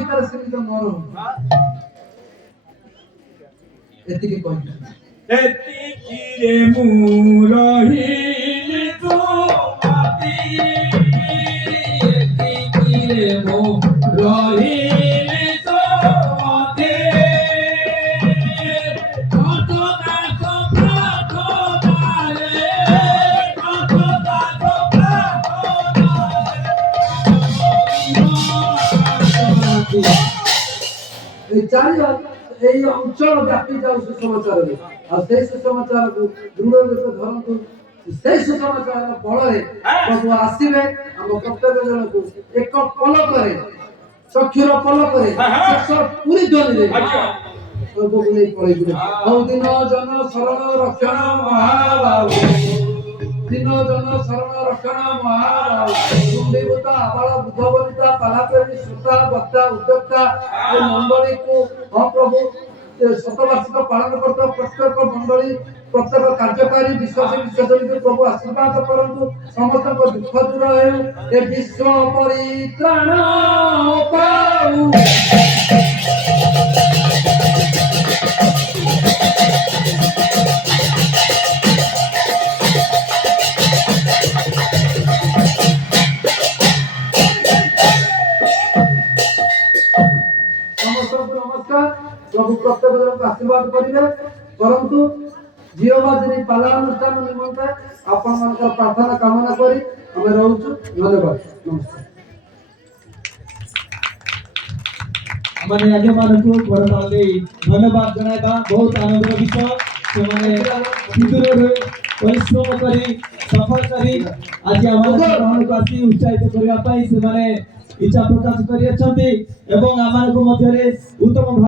ଭିତରେ ସୀମିତ ମୋର ଏତିକି କହିଲି। ଏତିକିରେ ମୁଁ ରହିଲି ତୁ ମାଟି, ଏତିକିରେ ମୁଁ ରହିଲି ତୋ ମତେ। এই অঞ্চল ব্যাপী যাও সুসমাচারে আর সেই সুসমাচার দৃঢ় ধরন্তু সেই সুসমাচার বଳରେ প্রভু আসিবে ଆମ ପ୍ରତ୍ୟେକ ଜଣକୁ ଏକ ପଲକରେ ଚକ୍ଷୁର ପଲକରେ ଶେଷ ପୁରୀ ଧ୍ୱନିରେ ପ୍ରଭୁକୁ ନେଇ ପଳେଇଯିବେ। ହଉ ଦିନ ଜନ ଶରଣ ରକ୍ଷଣ ମହାବାହୁ, ଦିନ ଜନ ଶରଣ ରକ୍ଷଣ ମହାବାହୁ, କୁଣ୍ଡୀଭୂତ ଆବାଳ ବୁଦ୍ଧବନିତା ପାଲାପ୍ରେମୀ ଶ୍ରୋତା ବକ୍ତା ଉଦ୍ୟୋକ୍ତା ଏ ମଣ୍ଡଳୀକୁ ହଁ ପ୍ରଭୁ ଶତବାର୍ଷିକ ପାଳନ କରୁଥିବା ପ୍ରତ୍ୟେକ ମଣ୍ଡଳୀ ପ୍ରତ୍ୟେକ କାର୍ଯ୍ୟକାରୀ ବିଶ୍ୱାସୀ ବିଶ୍ୱାସୀଙ୍କୁ ପ୍ରଭୁ ଆଶୀର୍ବାଦ କରନ୍ତୁ। ସମସ୍ତଙ୍କ ଦୁଃଖ ଦୂର ହେଉ, ଏ ବିଶ୍ୱ ପରିତ୍ରାଣ ପାଉ। ସମସ୍ତଙ୍କୁ ନମସ୍କାର। ପ୍ରଭୁ ପ୍ରତ୍ୟେକ ଜଣଙ୍କୁ ଆଶୀର୍ବାଦ କରିବେ କରନ୍ତୁ। ଝିଅବାଜିনী ପାଲା ଅନୁଷ୍ଠାନ ନିମନ୍ତେ ଆପଣମାନଙ୍କର ପ୍ରାର୍ଥନା କାମନା କରି ଆମେ ରହୁଛୁ। ଧନ୍ୟବାଦ, ନମସ୍କାର। आमने आगे मानकु करताले धन्यवाद जणाइबा बहुत आनंदर विषय सेमाने विदुर परिश्रम करी सफल करी आज आमाने ग्रहण आसी उत्साहित करिया पई सेमाने इच्छा प्रकाश करि अछंती एवं आमानको मध्यरे उत्तम